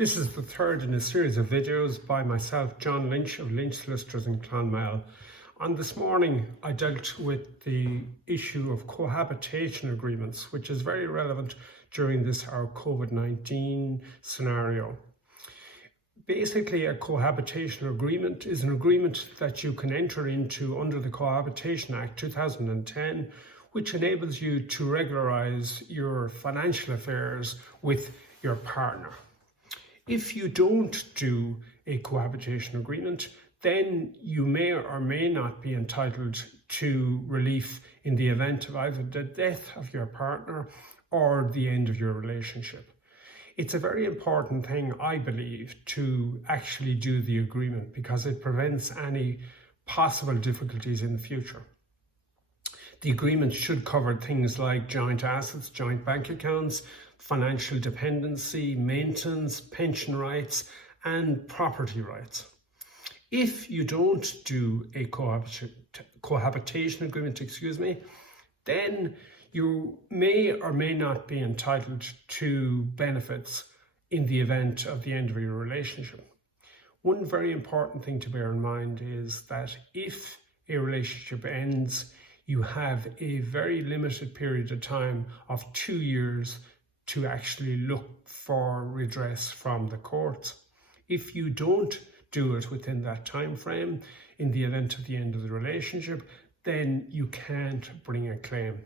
This is the third in a series of videos by myself, John Lynch of Lynch Solicitors in Clonmel. And this morning I dealt with the issue of cohabitation agreements, which is very relevant during our COVID-19 scenario. Basically, a cohabitation agreement is an agreement that you can enter into under the Cohabitation Act 2010, which enables you to regularise your financial affairs with your partner. If you don't do a cohabitation agreement, then you may or may not be entitled to relief in the event of either the death of your partner or the end of your relationship. It's a very important thing, I believe, to actually do the agreement because it prevents any possible difficulties in the future. The agreement should cover things like joint assets, joint bank accounts, financial dependency, maintenance, pension rights, and property rights. If you don't do a cohabitation agreement, then you may or may not be entitled to benefits in the event of the end of your relationship. One very important thing to bear in mind is that if a relationship ends, you have a very limited period of time of 2 years to actually look for redress from the courts. If you don't do it within that time frame, in the event of the end of the relationship, then you can't bring a claim.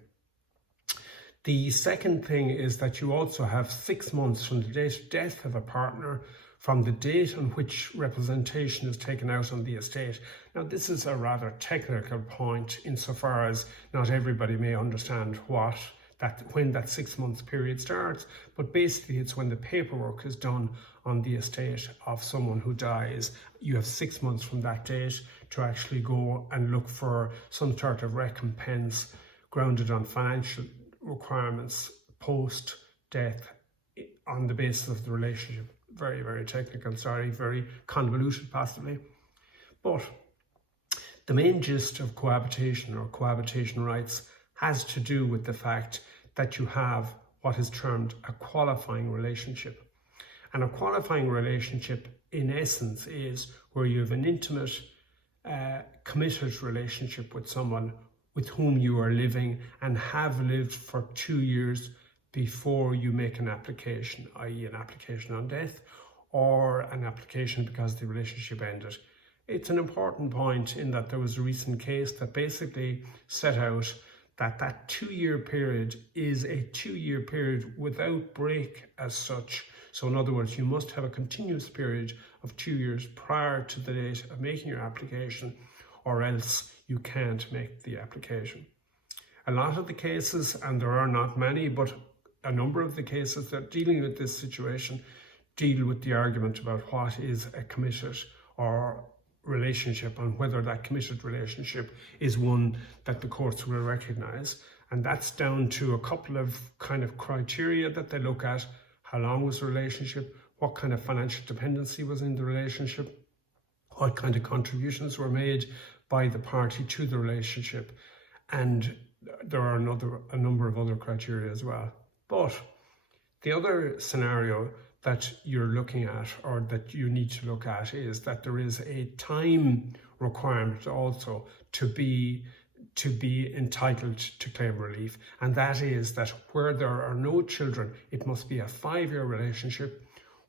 The second thing is that you also have 6 months from the date of death of a partner from the date on which representation is taken out on the estate. Now, this is a rather technical point insofar as not everybody may understand when that 6 months period starts, but basically it's when the paperwork is done on the estate of someone who dies. You have 6 months from that date to actually go and look for some sort of recompense grounded on financial requirements post-death on the basis of the relationship. Very, very technical, sorry, very convoluted possibly. But the main gist of cohabitation or cohabitation rights has to do with the fact that you have what is termed a qualifying relationship. And a qualifying relationship, in essence, is where you have an intimate, committed relationship with someone with whom you are living and have lived for 2 years before you make an application, i.e. an application on death or an application because the relationship ended. It's an important point in that there was a recent case that basically set out that 2 year period is a 2 year period without break as such. So in other words, you must have a continuous period of 2 years prior to the date of making your application, or else you can't make the application. A lot of the cases, and there are not many, but a number of the cases that dealing with this situation deal with the argument about what is a committed or relationship and whether that committed relationship is one that the courts will recognise. And that's down to a couple of kind of criteria that they look at. How long was the relationship? What kind of financial dependency was in the relationship? What kind of contributions were made by the party to the relationship? And there are a number of other criteria as well. But the other scenario that you're looking at, or that you need to look at, is that there is a time requirement also to be entitled to claim relief. And that is that where there are no children, it must be a 5-year relationship.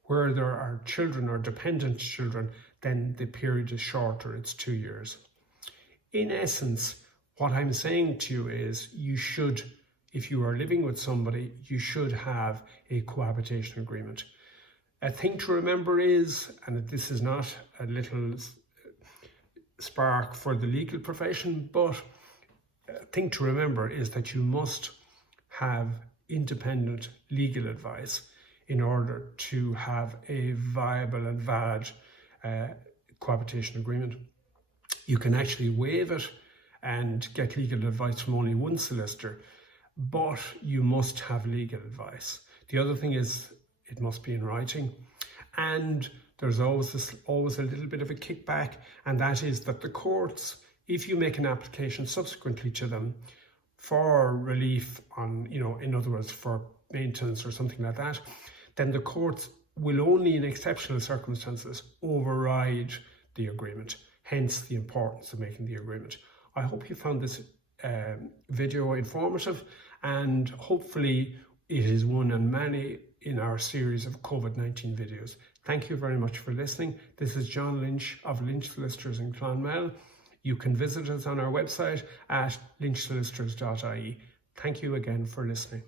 Where there are children or dependent children, then the period is shorter, it's 2 years. In essence, what I'm saying to you is you should, if you are living with somebody, you should have a cohabitation agreement. A thing to remember is, and this is not a little spark for the legal profession, but a thing to remember is that you must have independent legal advice in order to have a viable and valid cohabitation agreement. You can actually waive it and get legal advice from only one solicitor, but you must have legal advice. The other thing is it must be in writing, and there's always a little bit of a kickback, and that is that the courts, if you make an application subsequently to them for relief on, in other words, for maintenance or something like that, then the courts will only in exceptional circumstances override the agreement, hence the importance of making the agreement. I hope you found this video informative, and hopefully it is one and many in our series of COVID-19 videos. Thank you very much for listening. This is John Lynch of Lynch Solicitors in Clonmel. You can visit us on our website at lynchsolicitors.ie. Thank you again for listening.